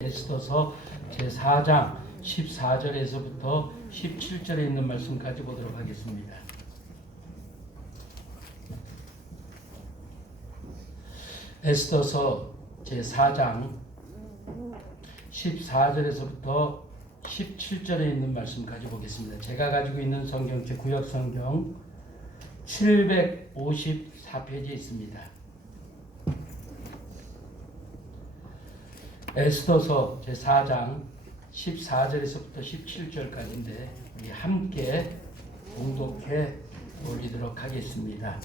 에스더서 제4장 14절에서부터 17절에 있는 말씀까지 보도록 하겠습니다. 에스더서 제4장 14절에서부터 17절에 있는 말씀까지 보겠습니다. 제가 가지고 있는 성경책 구역성경 754페이지에 있습니다. 에스더서 제4장 14절에서부터 17절까지인데 우리 함께 봉독해 올리도록 하겠습니다.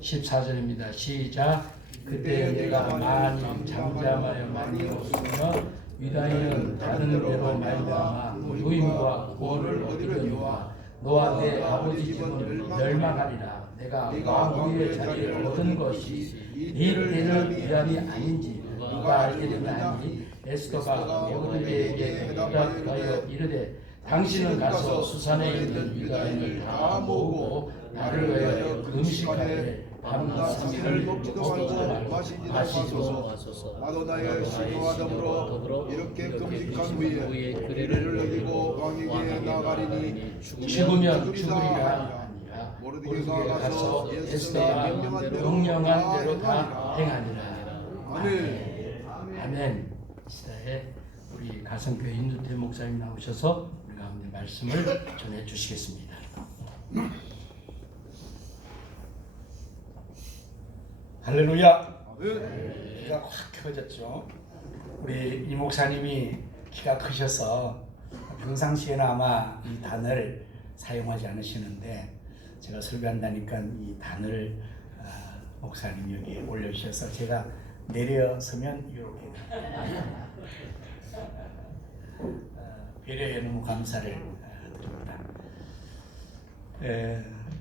14절입니다. 시작. 그때 내가 많이 잠잠하여 많이 웃으며 유다인은 다른 데로 말미암아 유임과 고를 얻으려니와 너와 내 아버지 집은 멸망하리라. 내가 왕위의 자리를 얻은 것이 네 때는 위안이 아닌지 누가 알게 되나니 에스더가 모르드게에게 대답하여 이르되 당신은 가서 수산에 있는 유다인을 다 모으고 나를 위하여 금식하되 밤낮 3일을 먹지도 말고 마시지도 마소서. 나도 나의 신부와 더불어 이렇게 금식한 후에 그레를 얻이고 왕에게 나가리니 죽으면 죽으리라. 모르드게가 가서 에스더가 명령한 대로 다 행하니라. 아멘. 시대에 우리 가성교회 인두태 목사님 나오셔서 우리 가운데 말씀을 전해 주시겠습니다. 할렐루야. 귀가 확 켜졌죠. 우리 이 목사님이 키가 크셔서 평상시에는 아마 이 단을 사용하지 않으시는데 제가 설교한다니까 이 단을 목사님 여기 올려주셔서 제가 내려서면 이렇게 배려에 너무 감사를 드립니다.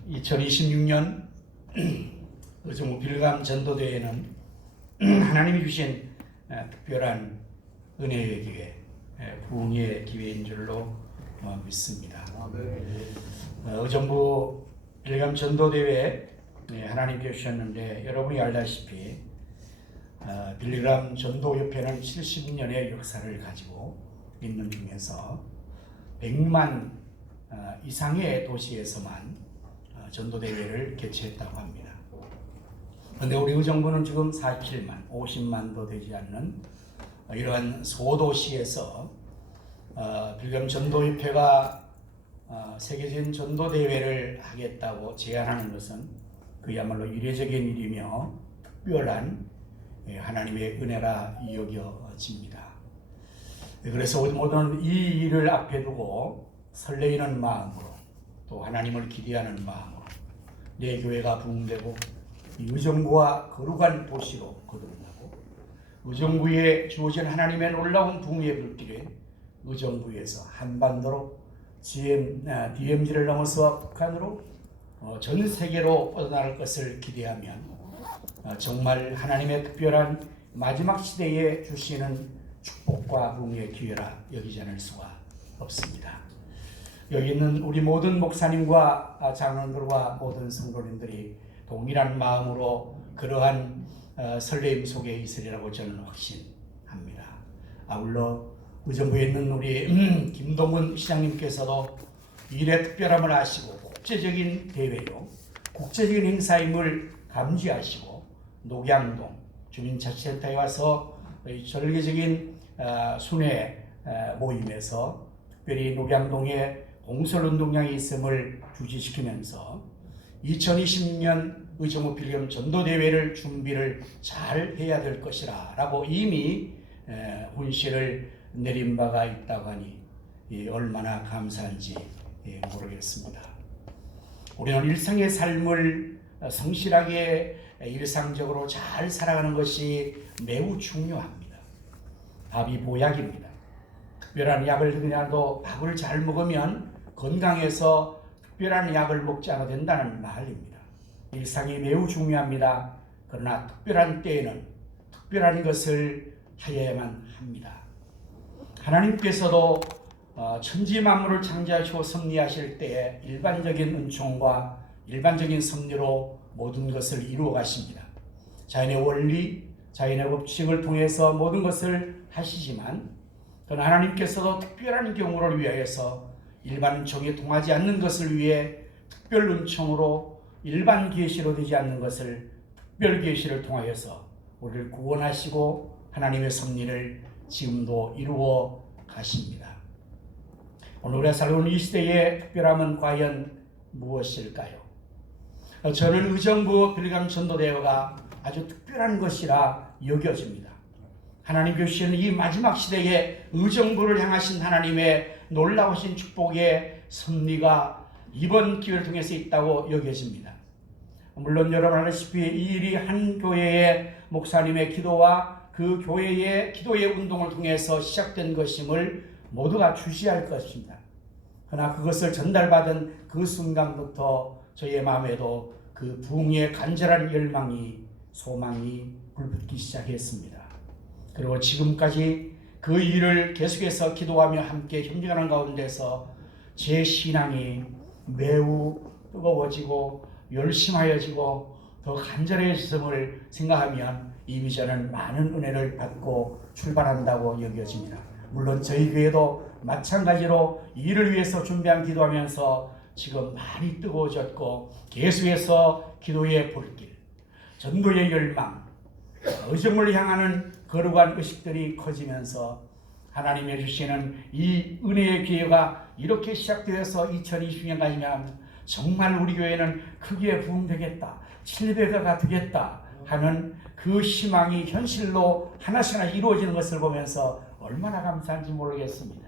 2026년 의정부 빌감 전도대회는 하나님이 주신 특별한 은혜의 기회, 부흥의 기회인 줄로 믿습니다. 의정부 빌감 전도대회 하나님께 주셨는데 여러분이 알다시피 빌감 전도협회는 70년의 역사를 가지고 있는 중에서 100만 이상의 도시에서만 전도대회를 개최했다고 합니다. 그런데 우리 의정부는 지금 47만, 50만도 되지 않는 이러한 소도시에서 빌감 전도협회가 세계적인 전도대회를 하겠다고 제안하는 것은 그야말로 이례적인 일이며 특별한 하나님의 은혜라 여겨집니다. 그래서 모든 이 일을 앞에 두고 설레이는 마음으로 또 하나님을 기대하는 마음으로 내 교회가 부흥되고 의정부와 거룩한 도시로 거듭나고 의정부에 주어진 하나님의 놀라운 부흥의 불길에 의정부에서 한반도로 DMZ를 넘어서 북한으로 전 세계로 뻗어나갈 것을 기대하면 정말 하나님의 특별한 마지막 시대에 주시는 축복과 부흥의 기회라 여기지 않을 수가 없습니다. 여기 있는 우리 모든 목사님과 장로님들과 모든 성도님들이 동일한 마음으로 그러한 설레임 속에 있으리라고 저는 확신합니다. 아울러 의정부에 있는 우리 김동근 시장님께서도 일의 특별함을 아시고 국제적인 대회요, 국제적인 행사임을 감지하시고 녹양동 주민자치센터에 와서 절개적인 순회 모임에서 특별히 녹양동에 공설운동장이 있음을 주지시키면서 2026년 의정부 빌감 전도대회를 준비를 잘 해야 될 것이라 라고 이미 훈시를 내린 바가 있다고 하니 얼마나 감사한지 모르겠습니다. 우리는 일상의 삶을 성실하게 일상적으로 잘 살아가는 것이 매우 중요합니다. 밥이 보약입니다. 특별한 약을 드냐도 밥을 잘 먹으면 건강해서 특별한 약을 먹지 않아도 된다는 말입니다. 일상이 매우 중요합니다. 그러나 특별한 때에는 특별한 것을 하여야만 합니다. 하나님께서도 천지 만물을 창조하시고 섭리하실 때에 일반적인 은총과 일반적인 섭리로 모든 것을 이루어 가십니다. 자연의 원리, 자연의 법칙을 통해서 모든 것을 하시지만 그건 하나님께서도 특별한 경우를 위하여서 일반 은총에 통하지 않는 것을 위해 특별 은총으로 일반 계시로 되지 않는 것을 특별 계시를 통하여서 우리를 구원하시고 하나님의 섭리를 지금도 이루어 가십니다. 오늘 우리가 살고 있는 이 시대의 특별함은 과연 무엇일까요? 저는 의정부 빌리그람 전도대회가 아주 특별한 것이라 여겨집니다. 하나님 주시는 이 마지막 시대에 의정부를 향하신 하나님의 놀라우신 축복의 섭리가 이번 기회를 통해서 있다고 여겨집니다. 물론 여러분 아시다시피 이 일이 한 교회의 목사님의 기도와 그 교회의 기도의 운동을 통해서 시작된 것임을 모두가 주시할 것입니다. 그러나 그것을 전달받은 그 순간부터 저의 마음에도 그 부흥의 간절한 열망이 소망이 불붙기 시작했습니다. 그리고 지금까지 그 일을 계속해서 기도하며 함께 협력하는 가운데서 제 신앙이 매우 뜨거워지고 열심하여지고 더 간절해졌음을 생각하면 이미 저는 많은 은혜를 받고 출발한다고 여겨집니다. 물론 저희 교회도 마찬가지로 이를 위해서 준비한 기도하면서 지금 많이 뜨거워졌고 계속해서 기도의 불길, 전도의 열망, 의정부를 향하는 거룩한 의식들이 커지면서 하나님의 주시는 이 은혜의 기회가 이렇게 시작되어서 2020년까지면 정말 우리 교회는 크게 부흥되겠다, 700회가 되겠다 하는 그 희망이 현실로 하나씩 이루어지는 것을 보면서 얼마나 감사한지 모르겠습니다.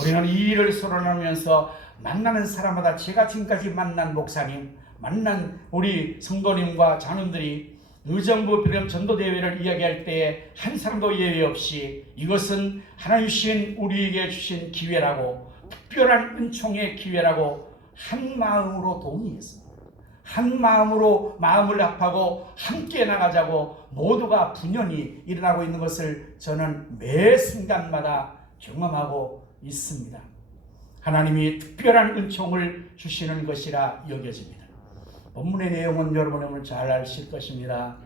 우리는 이 일을 서로 나누면서 만나는 사람마다 제가 지금까지 만난 목사님, 만난 우리 성도님과 장로님들이 의정부 빌리그람 전도대회를 이야기할 때에 한 사람도 예외 없이 이것은 하나님 주신 우리에게 주신 기회라고, 특별한 은총의 기회라고 한 마음으로 동의했습니다. 한 마음으로 마음을 합하고 함께 나가자고 모두가 분연히 일어나고 있는 것을 저는 매 순간마다 경험하고 있습니다. 하나님이 특별한 은총을 주시는 것이라 여겨집니다. 본문의 내용은 여러분은 잘 아실 것입니다.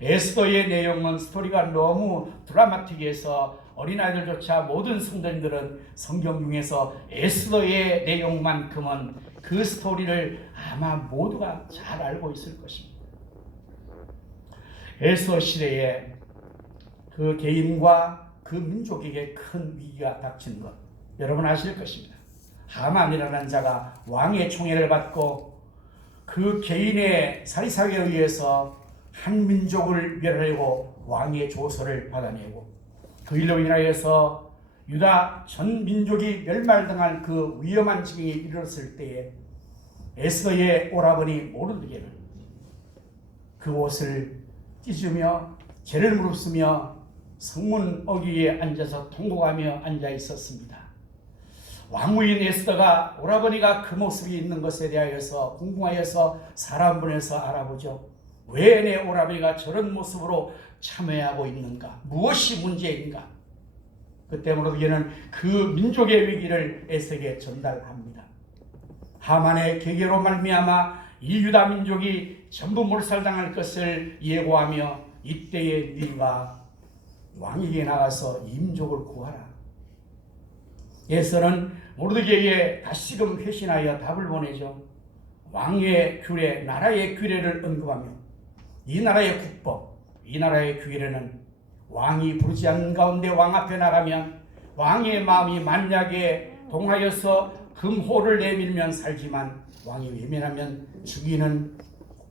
에스더의 내용은 스토리가 너무 드라마틱해서 어린아이들조차 모든 성도님들은 성경 중에서 에스더의 내용만큼은 그 스토리를 아마 모두가 잘 알고 있을 것입니다. 에스더 시대에 그 개인과 그 민족에게 큰 위기가 닥친 것 여러분 아실 것입니다. 하만이라는 자가 왕의 총애를 받고 그 개인의 사리사욕에 의해서 한 민족을 멸하려고 왕의 조서를 받아내고 그 일로 인하여서 유다 전 민족이 멸망당할 그 위험한 지경에 이르렀을 때에 에스더의 오라버니 모르드게는 그 옷을 찢으며 죄를 무릅쓰며 성문 어귀에 앉아서 통곡하며 앉아 있었습니다. 왕후인 에스더가 오라버니가 그 모습이 있는 것에 대하여서 궁금하여서 사람 보내서 알아보죠. 왜 내 오라버니가 저런 모습으로 참회하고 있는가? 무엇이 문제인가? 그때 모르드게는 그 민족의 위기를 에스더에게 전달합니다. 하만의 계계로 말미암아 이 유다 민족이 전부 몰살당할 것을 예고하며 이때에 네가 왕에게 나가서 이 민족을 구하라. 에스더는 모르드게에게 다시금 회신하여 답을 보내죠. 왕의 규례, 나라의 규례를 언급하며 이 나라의 국법, 이 나라의 규례는 왕이 부르지 않는 가운데 왕 앞에 나가면 왕의 마음이 만약에 동하여서 금호를 내밀면 살지만 왕이 외면하면 죽이는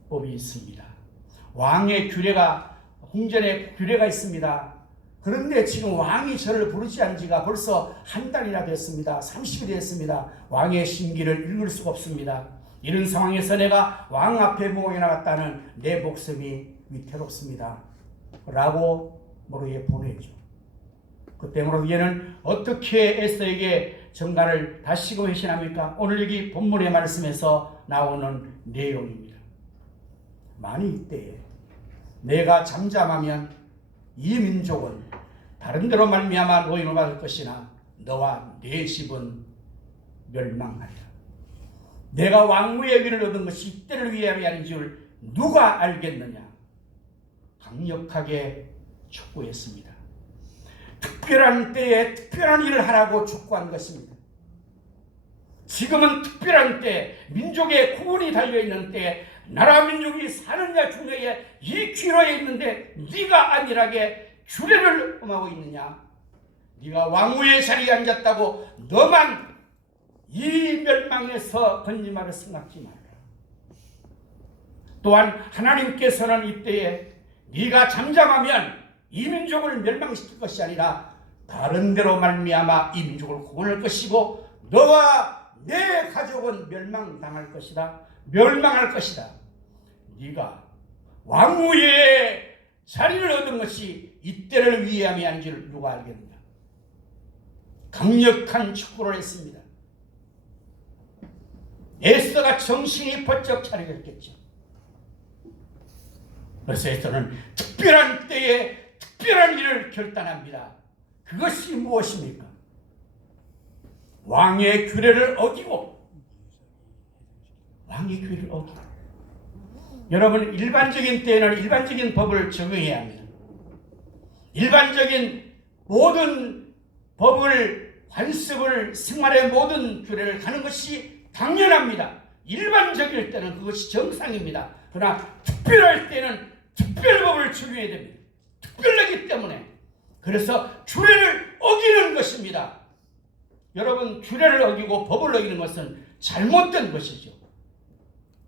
법이 있습니다. 왕의 규례가 궁전에 규례가 있습니다. 그런데 지금 왕이 저를 부르지 않은 지가 벌써 한 달이나 됐습니다. 30이 됐습니다. 왕의 심기를 읽을 수가 없습니다. 이런 상황에서 내가 왕 앞에 무공에 나갔다는 내 목숨이 위태롭습니다. 라고 모르게 보내죠. 그때 모르게는 어떻게 에스더에게 정가를 다시금 회신합니까? 오늘 여기 본문의 말씀에서 나오는 내용입니다. 만일 이때에 내가 잠잠하면 이 민족은 다른 데로 말미암아 노임을 받을 것이나 너와 네 집은 멸망하리라. 내가 왕후의 위를 얻은 것이 이때를 위함이 아닌 줄 누가 알겠느냐? 강력하게 촉구했습니다. 특별한 때에 특별한 일을 하라고 촉구한 것입니다. 지금은 특별한 때, 민족의 구원이 달려있는 때에 나라 민족이 사느냐 죽느냐에 이 기로에 있는데 네가 안일하게 규례를 범하고 있느냐? 네가 왕후의 자리에 앉았다고 너만 이 멸망에서 건짐하를 생각지 마라. 또한 하나님께서는 이때에 네가 잠잠하면 이 민족을 멸망시킬 것이 아니라 다른 데로 말미암아 이 민족을 구원할 것이고 너와 내 가족은 멸망당할 것이다. 멸망할 것이다. 네가 왕후의 자리를 얻은 것이 이때를 위함이 아닌지를 누가 알겠느냐. 강력한 촉구를 했습니다. 에스더가 정신이 번쩍 차리겠죠. 그래서 에스더는 특별한 때에 특별한 일을 결단합니다. 그것이 무엇입니까? 왕의 규례를 어기고, 왕의 규례를 어기고. 여러분, 일반적인 때에는 일반적인 법을 적용해야 합니다. 일반적인 모든 법을, 관습을, 생활의 모든 규례를 가는 것이 당연합니다. 일반적일 때는 그것이 정상입니다. 그러나 특별할 때는 특별법을 적용해야 됩니다. 특별하기 때문에. 그래서 규례를 어기는 것입니다. 여러분, 규례를 어기고 법을 어기는 것은 잘못된 것이죠.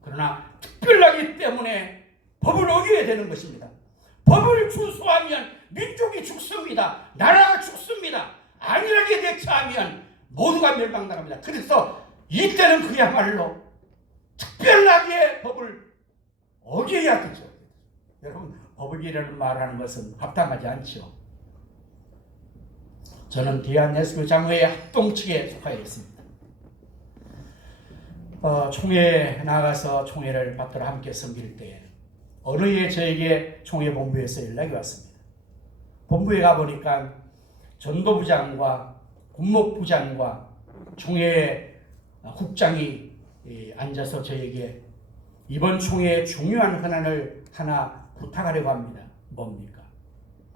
그러나 특별하기 때문에 법을 어겨야 되는 것입니다. 법을 준수하면 민족이 죽습니다. 나라가 죽습니다. 안일하게 대처하면 모두가 멸망당합니다. 그래서 이때는 그야말로 특별하게 법을 어겨야 되죠. 여러분, 법이라는 말하는 것은 합당하지 않죠. 저는 대한예수교 장로회 합동 측에 속하여 있습니다. 총회에 나가서 총회를 받들어 함께 섬길 때 어느 해 저에게 총회 본부에서 연락이 왔습니다. 본부에 가보니까 전도부장과 군목부장과 총회 국장이 앉아서 저에게 이번 총회의 중요한 현안을 하나 부탁하려고 합니다. 뭡니까?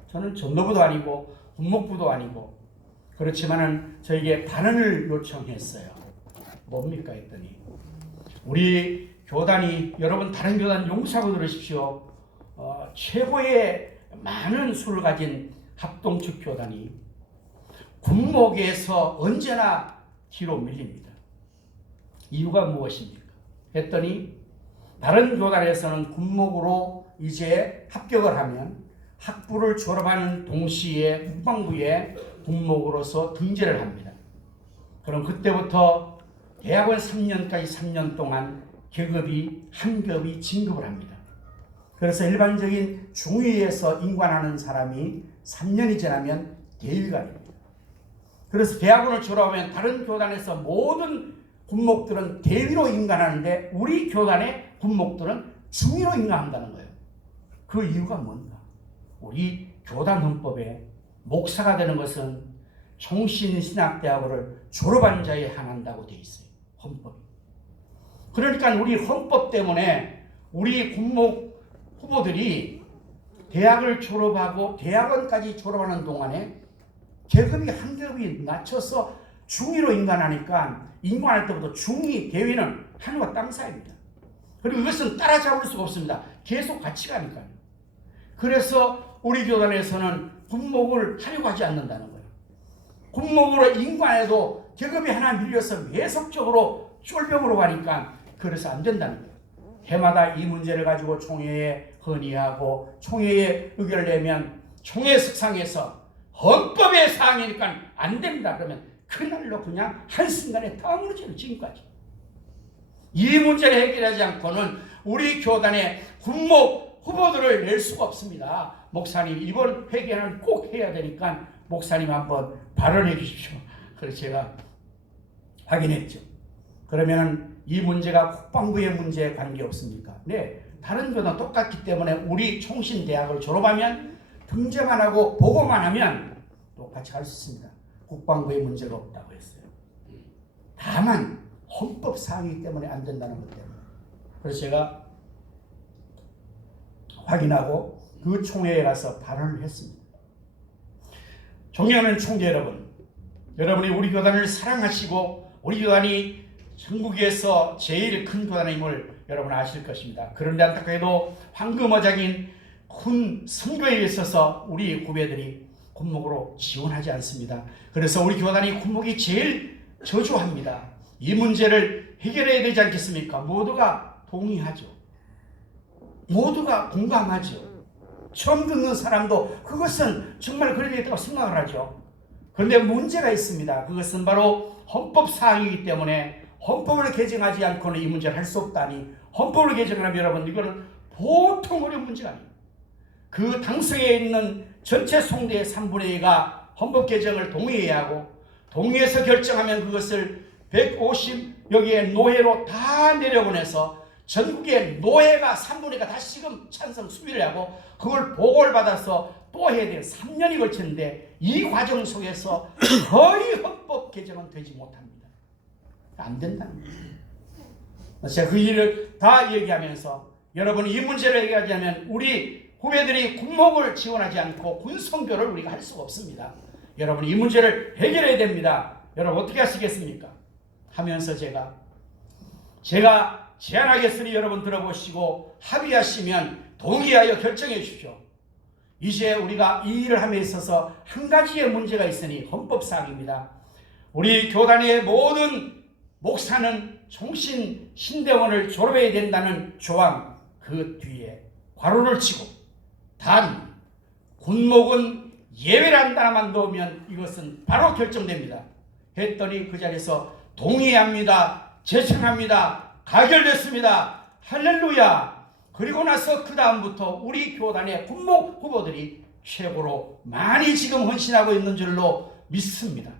저는 전도부도 아니고 군목부도 아니고 그렇지만은 저에게 반언을 요청했어요. 뭡니까 했더니 우리 교단이, 여러분 다른 교단 용서하고 들으십시오. 최고의 많은 수를 가진 합동측 교단이 군목에서 언제나 뒤로 밀립니다. 이유가 무엇입니까? 했더니 다른 교단에서는 군목으로 이제 합격을 하면 학부를 졸업하는 동시에 국방부에 군목으로서 등재를 합니다. 그럼 그때부터 대학원 3년까지 3년 동안 계급이 한 급이 진급을 합니다. 그래서 일반적인 중위에서 인관하는 사람이 3년이 지나면 대위가 됩니다. 그래서 대학원을 졸업하면 다른 교단에서 모든 군목들은 대위로 인관하는데 우리 교단의 군목들은 중위로 인관한다는 거예요. 그 이유가 뭔가? 우리 교단 헌법에 목사가 되는 것은 총신신학대학원을 졸업한 자에 한한다고 되어 있어요. 헌법이. 그러니까 우리 헌법 때문에 우리 군목 후보들이 대학을 졸업하고 대학원까지 졸업하는 동안에 계급이 한 급이 낮춰서 중위로 인관하니까 인관할 때부터 중위, 대위는 하늘과 땅 사이입니다. 그리고 이것은 따라잡을 수가 없습니다. 계속 같이 가니까요. 그래서 우리 교단에서는 군목을 하려고 하지 않는다는 거예요. 군목으로 인관해도 계급이 하나 밀려서 계속적으로 쫄병으로 가니까 그래서 안 된다는 거예요. 해마다 이 문제를 가지고 총회에 건의하고 총회에 의결을 내면 총회 석상에서 헌법의 사항이니까 안 됩니다. 그러면 그날로 그냥 한순간에 다 무너져요. 지금까지. 이 문제를 해결하지 않고는 우리 교단의 군목 후보들을 낼 수가 없습니다. 목사님 이번 회개는 꼭 해야 되니까 목사님 한번 발언해 주십시오. 그래서 제가 확인했죠. 그러면 이 문제가 국방부의 문제에 관계없습니까? 네, 다른 교단 똑같기 때문에 우리 총신대학을 졸업하면 등재만 하고 보고만 하면 똑같이 할 수 있습니다. 국방부의 문제가 없다고 했어요. 다만 헌법 사항이기 때문에 안 된다는 것 때문에. 그래서 제가 확인하고 그 총회에 가서 발언을 했습니다. 존경하는 총재 여러분, 여러분이 우리 교단을 사랑하시고 우리 교단이 전국에서 제일 큰 교단임을 여러분 아실 것입니다. 그런데 안타깝게도 황금어장인 군 선거에 있어서 우리 후배들이 군목으로 지원하지 않습니다. 그래서 우리 교단이 군목이 제일 저조합니다. 이 문제를 해결해야 되지 않겠습니까? 모두가 동의하죠. 모두가 공감하죠. 처음 듣는 사람도 그것은 정말 그래야 되겠다고 생각을 하죠. 그런데 문제가 있습니다. 그것은 바로 헌법사항이기 때문에 헌법을 개정하지 않고는 이 문제를 할 수 없다니, 헌법을 개정하면 여러분 이거는 보통 어려운 문제가 아니에요. 그 당성에 있는 전체 송대의 3분의 2가 헌법 개정을 동의해야 하고, 동의해서 결정하면 그것을 150 여기에 노회로 다 내려보내서 전국의 노회가 3분의 2가 다시금 찬성 수비를 하고 그걸 보고를 받아서 또 해야 돼요. 3년이 걸쳤는데 이 과정 속에서 거의 헌법 개정은 되지 못합니다. 안 된다는 거예요. 제가 그 일을 다 얘기하면서 여러분 이 문제를 얘기하자면 우리 후배들이 군목을 지원하지 않고 군성교를 우리가 할 수가 없습니다. 여러분 이 문제를 해결해야 됩니다. 여러분 어떻게 하시겠습니까? 하면서 제가 제안하겠으니 여러분 들어보시고 합의하시면 동의하여 결정해 주십시오. 이제 우리가 이 일을 함에 있어서 한 가지의 문제가 있으니 헌법사항입니다. 우리 교단의 모든 목사는 총신 신대원을 졸업해야 된다는 조항 그 뒤에 괄호를 치고 단 군목은 예외란 단어만 넣으면 이것은 바로 결정됩니다. 했더니 그 자리에서 동의합니다. 제청합니다. 가결됐습니다. 할렐루야. 그리고 나서 그 다음부터 우리 교단의 군목 후보들이 최고로 많이 지금 헌신하고 있는 줄로 믿습니다.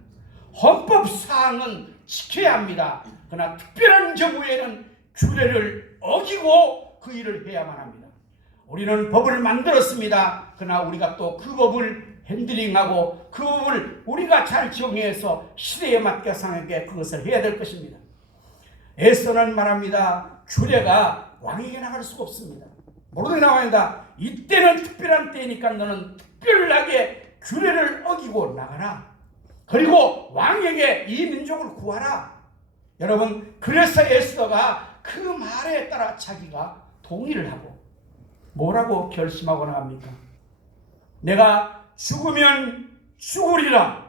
헌법사항은 지켜야 합니다. 그러나 특별한 경우에는 규례를 어기고 그 일을 해야만 합니다. 우리는 법을 만들었습니다. 그러나 우리가 또 그 법을 핸들링하고 그 법을 우리가 잘 정의해서 시대에 맞게 상하게 그것을 해야 될 것입니다. 에서는 말합니다. 규례가 왕에게 나갈 수가 없습니다. 모르게 나와야 이때는 특별한 때니까 너는 특별하게 규례를 어기고 나가라. 그리고 왕에게 이 민족을 구하라. 여러분 그래서 에스더가 그 말에 따라 자기가 동의를 하고 뭐라고 결심하고 나갑니까? 내가 죽으면 죽으리라.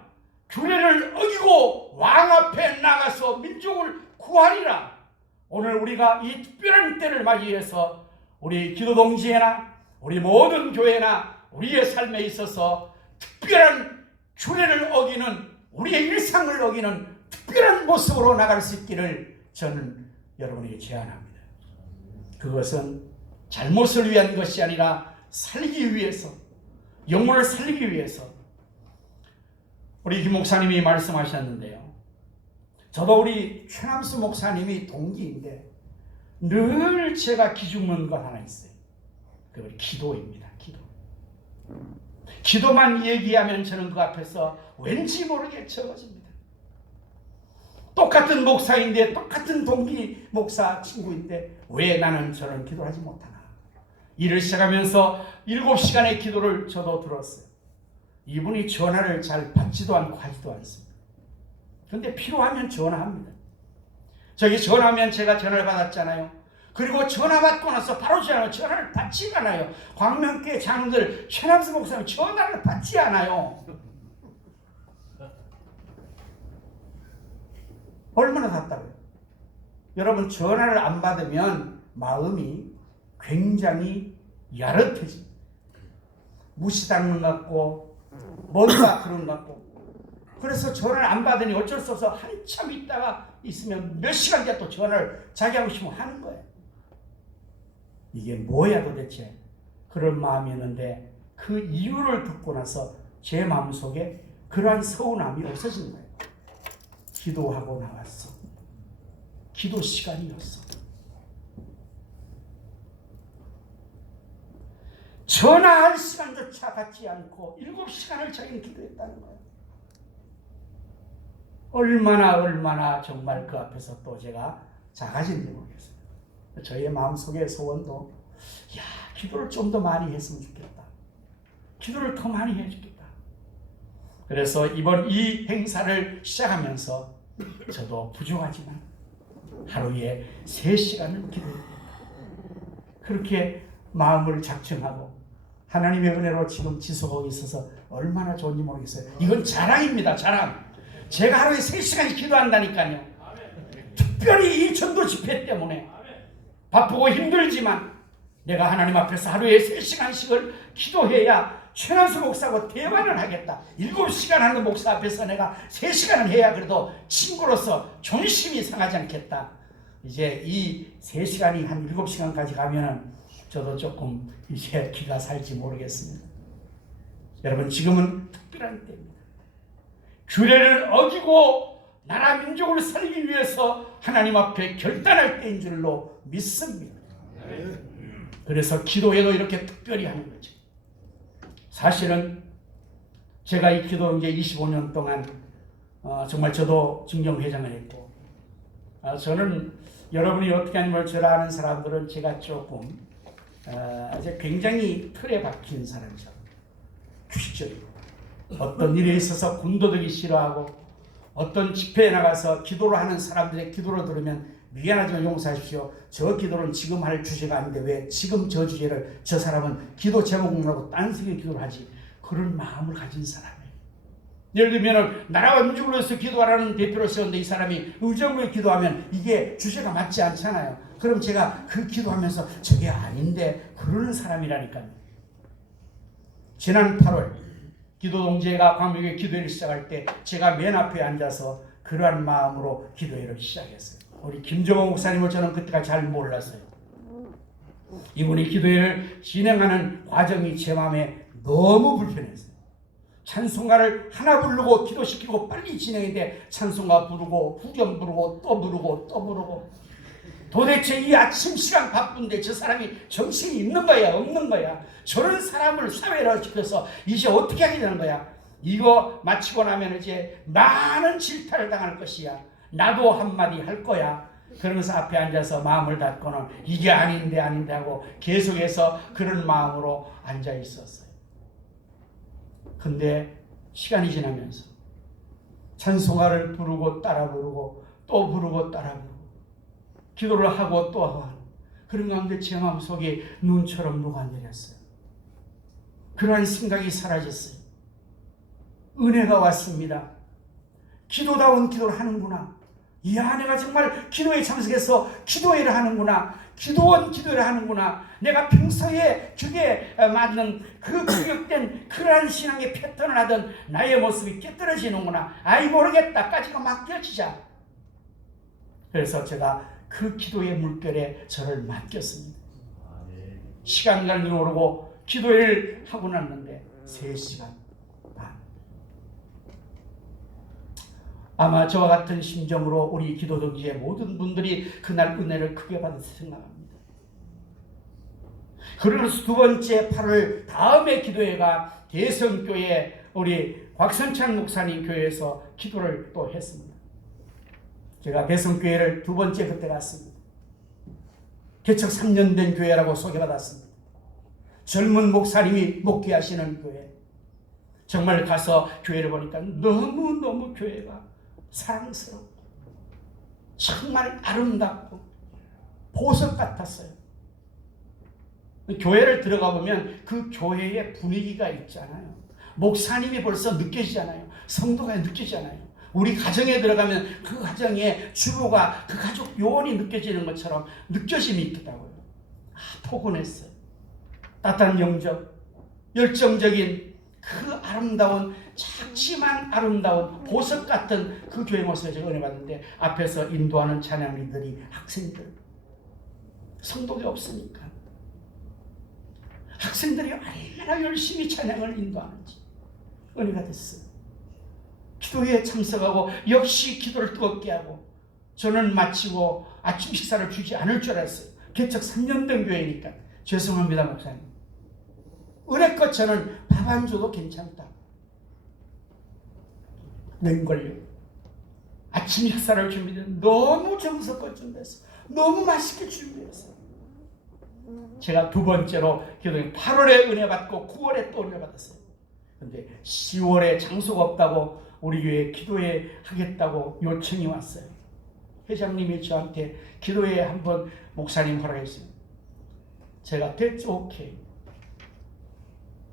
규례를 어기고 왕 앞에 나가서 민족을 구하리라. 오늘 우리가 이 특별한 때를 맞이해서 우리 기도동지회나 우리 모든 교회나 우리의 삶에 있어서 특별한 규례를 어기는 우리의 일상을 어기는 특별한 모습으로 나갈 수 있기를 저는 여러분에게 제안합니다. 그것은 잘못을 위한 것이 아니라 살기 위해서, 영혼을 살리기 위해서. 우리 김 목사님이 말씀하셨는데요. 저도 우리 최남수 목사님이 동기인데 늘 제가 기죽는 것 하나 있어요. 그게 기도입니다. 기도만 얘기하면 저는 그 앞에서 왠지 모르게 적어집니다. 똑같은 목사인데 똑같은 동기 목사 친구인데 왜 나는 저런 기도를 하지 못하나. 일을 시작하면서 7시간의 기도를 저도 들었어요. 이분이 전화를 잘 받지도 않고 하지도 않습니다. 그런데 필요하면 전화합니다. 저기 전화하면 제가 전화를 받았잖아요. 그리고 전화 받고 나서 바로 전화를 받지 않아요. 광명교회 장로들 최남수 목사님 전화를 받지 않아요. 얼마나 답답해요. 여러분 전화를 안 받으면 마음이 굉장히 야릇해집니다. 무시당하는 것 같고 뭔가 그런 것 같고. 그래서 전화를 안 받으니 어쩔 수 없어 한참 있다가 있으면 몇 시간 뒤에 또 전화를 자기 하고 싶으면 하는 거예요. 이게 뭐야 도대체. 그런 마음이었는데 그 이유를 듣고 나서 제 마음속에 그러한 서운함이 없어진 거예요. 기도하고 나왔어. 기도 시간이었어. 전화할 시간조차 갖지 않고 7시간을 자기는 기도했다는 거예요. 얼마나 정말 그 앞에서 또 제가 작아진지 모르겠어요. 저의 마음속의 소원도 기도를 좀 더 많이 했으면 좋겠다. 기도를 더 많이 해주겠다. 그래서 이번 이 행사를 시작하면서 저도 부족하지만 하루에 3시간을 기도해야 된다. 그렇게 마음을 작정하고 하나님의 은혜로 지금 지속하고 있어서 얼마나 좋은지 모르겠어요. 이건 자랑입니다. 자랑. 제가 하루에 3시간씩 기도한다니까요. 특별히 이 전도 집회 때문에 바쁘고 힘들지만 내가 하나님 앞에서 하루에 3시간씩을 기도해야 최난수 목사하고 대화를 하겠다. 7시간 하는 목사 앞에서 내가 3시간을 해야 그래도 친구로서 존심이 상하지 않겠다. 이제 이 3시간이 한 7시간까지 가면은 저도 조금 이제 기가 살지 모르겠습니다. 여러분, 지금은 특별한 때입니다. 규례를 어기고 나라 민족을 살기 위해서 하나님 앞에 결단할 때인 줄로 믿습니다. 그래서 기도회도 이렇게 특별히 하는 거죠. 사실은 제가 이 기도 이제 25년 동안 정말 저도 증정회장을 했고, 저는 여러분이 어떻게 하는 걸 저를 아는 사람들은 제가 조금 이제 굉장히 틀에 박힌 사람이죠. 규칙적이고 어떤 일에 있어서 군도되기 싫어하고 어떤 집회에 나가서 기도를 하는 사람들의 기도를 들으면 미안하지만 용서하십시오. 저 기도는 지금 할 주제가 아닌데 왜 지금 저 주제를 저 사람은 기도 제목으로 딴 식의 기도를 하지. 그런 마음을 가진 사람이에요. 예를 들면 나라와 민족을 위해서 기도하라는 대표를 세웠는데 이 사람이 의정부에 기도하면 이게 주제가 맞지 않잖아요. 그럼 제가 그 기도하면서 저게 아닌데 그러는 사람이라니까요. 지난 8월 기도동지회가 광명에 기도회를 시작할 때 제가 맨 앞에 앉아서 그러한 마음으로 기도회를 시작했어요. 우리 김정호 목사님을 저는 그때가 잘 몰랐어요. 이분이 기도회를 진행하는 과정이 제 마음에 너무 불편했어요. 찬송가를 하나 부르고 기도시키고 빨리 진행인데 찬송가 부르고 후렴 부르고 또 부르고 또 부르고 도대체 이 아침 시간 바쁜데 저 사람이 정신이 있는 거야 없는 거야. 저런 사람을 사회로 시켜서 이제 어떻게 하게 되는 거야. 이거 마치고 나면 이제 많은 질타를 당할 것이야. 나도 한마디 할 거야. 그러면서 앞에 앉아서 마음을 닫고는 이게 아닌데 하고 계속해서 그런 마음으로 앉아 있었어요. 근데 시간이 지나면서 찬송가를 부르고 따라 부르고 또 부르고 따라 부르고 기도를 하고 또 하고 그런 가운데 제 마음속에 눈처럼 녹아내렸어요. 그러한 생각이 사라졌어요. 은혜가 왔습니다. 기도다운 기도를 하는구나. 이야, 내가 정말 기도에 참석해서 기도회를 하는구나. 기도원 기도를 하는구나. 내가 평소에 그게 맞는 그 규격된 그러한 신앙의 패턴을 하던 나의 모습이 깨떨어지는구나. 아이 모르겠다. 까지가 맡겨지자. 그래서 제가 그 기도의 물결에 저를 맡겼습니다. 시간 가는 줄 모르고 기도회를 하고 났는데 3시간 반. 아마 저와 같은 심정으로 우리 기도동지의 모든 분들이 그날 은혜를 크게 받았을 생각합니다. 그러면서 두 번째 8월 다음에 기도회가 대성교회 우리 곽선찬 목사님 교회에서 기도를 또 했습니다. 제가 대성교회를 두 번째 그때 갔습니다. 개척 3년 된 교회라고 소개받았습니다. 젊은 목사님이 목회하시는 교회. 정말 가서 교회를 보니까 너무너무 교회가 사랑스럽고 정말 아름답고 보석 같았어요. 교회를 들어가 보면 그 교회의 분위기가 있잖아요. 목사님이 벌써 느껴지잖아요. 성도가 느껴지잖아요. 우리 가정에 들어가면 그 가정의 주부가 그 가족 요원이 느껴지는 것처럼 느껴짐이 있더라고요. 포근했어요. 따뜻한 영접, 열정적인 그 아름다운 작지만 아름다운 보석 같은 그 교회 모습을 제가 은혜 받는데 앞에서 인도하는 찬양리들이 학생들, 성도가 없으니까 학생들이 얼마나 열심히 찬양을 인도하는지 은혜가 됐어요. 기도에 참석하고 역시 기도를 뜨겁게 하고 저는 마치고 아침 식사를 주지 않을 줄 알았어요. 개척 3년 된 교회니까 죄송합니다 목사님. 은혜껏 저는 밥 안 줘도 괜찮다. 웬걸요? 아침 식사를 준비했는데 너무 정성껏 준비했어. 너무 맛있게 준비했어. 제가 두 번째로 기도에 8월에 은혜 받고 9월에 또 은혜 받았어요. 근데 10월에 장소가 없다고 우리 교회 기도회 하겠다고 요청이 왔어요. 회장님이 저한테 기도회 한번 목사님 허락했습니다. 제가 됐죠, 오케이.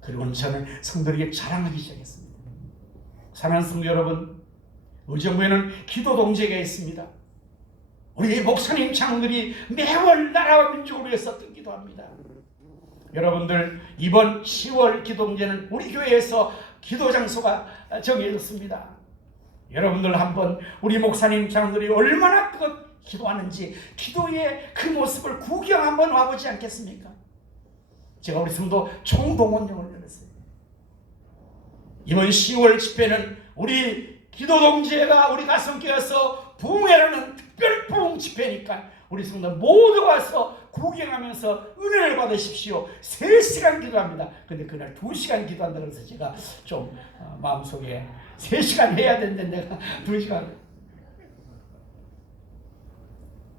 그리고 저는 성도에게 자랑하기 시작했습니다. 사랑하는 성도 여러분, 의정부에는 기도 동지가 있습니다. 우리 목사님 장로들이 매월 나라와 민족을 위해서 기도합니다. 여러분들, 이번 10월 기도동제는 우리 교회에서 기도 장소가 정해졌습니다. 여러분들 한번 우리 목사님 장로들이 얼마나 기도하는지 기도의 그 모습을 구경 한번 와보지 않겠습니까? 제가 우리 성도 총동원령을 열었어요. 이번 10월 집회는 우리 기도동지회가 우리 가슴교회에서 부흥회라는 특별 부흥 집회니까 우리 성도 모두 와서 구경하면서 은혜를 받으십시오. 3시간 기도합니다. 근데 그날 2시간 기도한다고 해서 제가 좀 마음속에 3시간 해야 되는데 내가 2시간.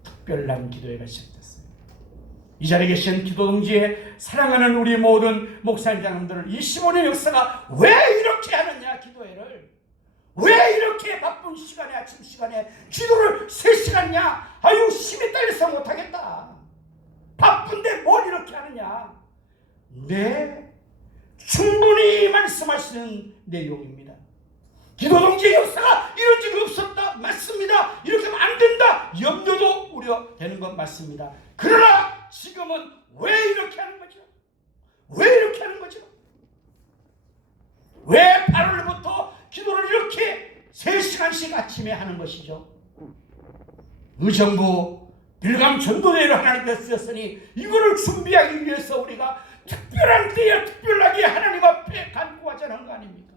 특별한 기도회가 시작됐어요. 이 자리에 계신 기도동지에 사랑하는 우리 모든 목사님 장로들을 이 15년 역사가 왜 이렇게 하느냐, 기도회를 왜 이렇게 바쁜 시간에, 아침 시간에 기도를 3시간이냐? 아유, 힘이 딸려서 못하겠다. 바쁜데 뭘 이렇게 하느냐? 네, 충분히 말씀하시는 내용입니다. 기도동지의 역사가 이런 적이 없었다, 맞습니다. 이렇게 하면 안 된다, 염려도 우려되는 건 맞습니다. 그러나 지금은 왜 이렇게 하는 거죠? 왜 이렇게 하는 거죠? 왜 8월부터 기도를 이렇게 3시간씩 아침에 하는 것이죠? 의정부 빌감 전도대회를 하나님께서 쓰셨으니 이거를 준비하기 위해서 우리가 특별한 때에 특별하게 하나님 앞에 간구하자는 거 아닙니까?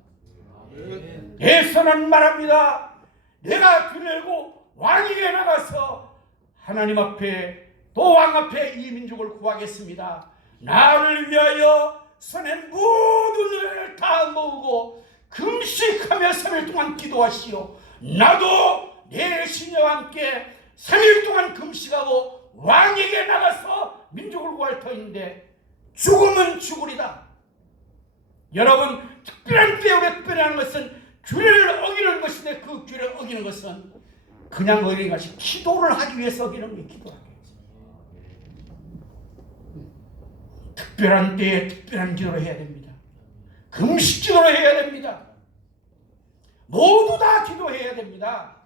예서는 말합니다. 내가 들고 왕에게 나가서 하나님 앞에 또 왕 앞에 이 민족을 구하겠습니다. 나를 위하여 선한 모든 은혜를 다 모으고 금식하며 3일 동안 기도하시오. 나도 내 시녀와 함께 3일 동안 금식하고 왕에게 나가서 민족을 구할 터인데 죽으면 죽으리다. 여러분, 특별한 때에 특별한 것은 규례를 어기는 것인데 그 규례를 어기는 것은 그냥 어기는 것이 기도를 하기 위해서 어기는 게 기도하기 위해서. 특별한 때에 특별한 기도를 해야 됩니다. 금식 기도를 해야 됩니다. 모두 다 기도해야 됩니다.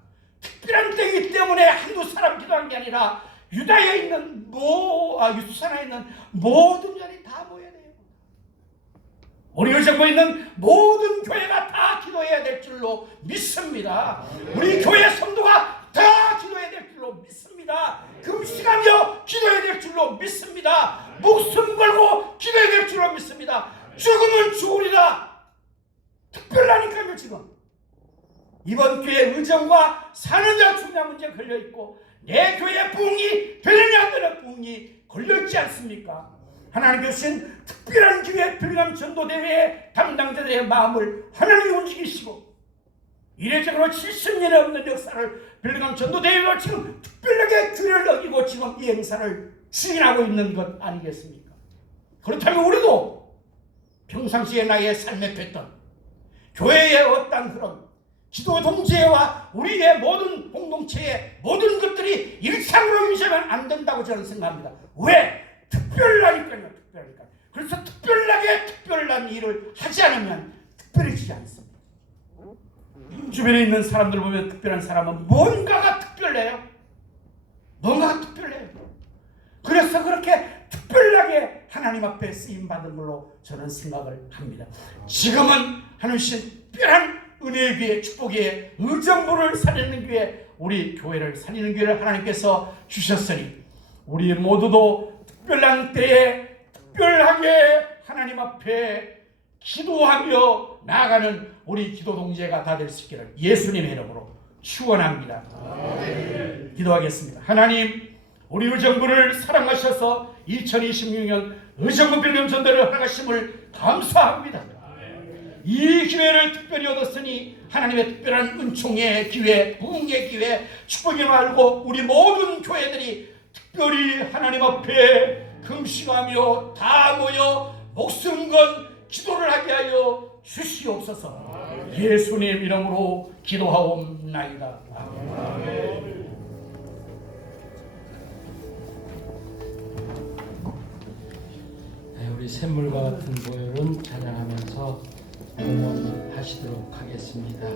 특별한 때이기 때문에 한두 사람 기도한 게 아니라 유다에 있는 유수산에 있는 모든 자리 다 모여야 돼요. 우리 의정부에 있는 모든 교회가 다 기도해야 될 줄로 믿습니다. 우리 교회 성도가 다 기도해야 될 줄로 믿습니다. 금식하며 기도해야 될 줄로 믿습니다. 목숨 걸고 기도해야 될 줄로 믿습니다. 죽으면 죽으리라. 특별하니까요. 지금 이번 교회 의정과 사는 자 중요한 문제가 걸려있고 내 교회 부흥이 되느냐 안 되느냐 부흥이 걸려있지 않습니까? 하나님께서는 특별한 기회 빌감 전도대회의 담당자들의 마음을 하나님이 움직이시고 이례적으로 70년에 없는 역사를 빌감 전도대회가 지금 특별하게 규례를 어기고 지금 이 행사를 추진하고 있는 것 아니겠습니까? 그렇다면 우리도 평상시에 나의 삶에 뵀던 교회의 어떤 흐름, 기도 동지회와 우리의 모든 공동체의 모든 것들이 일상으로 유지하면 안 된다고 저는 생각합니다. 왜? 특별하니까요. 특별하니까. 그래서 특별하게 특별한 일을 하지 않으면 특별해지지 않습니다. 주변에 있는 사람들 보면 특별한 사람은 뭔가가 특별해요. 뭔가가 특별해요. 그래서 그렇게 특별하게 하나님 앞에 쓰임받은 걸로 저는 생각을 합니다. 지금은 하나님 특별한 은혜의 기회, 축복의 기회, 의정부를 살리는 기회, 우리 교회를 살리는 기회를 하나님께서 주셨으니 우리 모두도 특별한 때에 특별하게 하나님 앞에 기도하며 나아가는 우리 기도 동지가 다 될 수 있기를 예수님의 이름으로 축원합니다. 기도하겠습니다. 하나님, 우리 의정부를 사랑하셔서 2026년 의정부 빌감 전도를 허락하심을 감사합니다. 이 기회를 특별히 얻었으니 하나님의 특별한 은총의 기회, 부흥의 기회, 축복이 말고 우리 모든 교회들이 특별히 하나님 앞에 금식하며 다 모여 목숨 건 기도를 하게 하여 주시옵소서. 주시옵소서. 예수님 이름으로 기도하옵나이다. 네, 우리 샘물과 같은 보혈은 찬양하면서 봉헌하시도록 하겠습니다.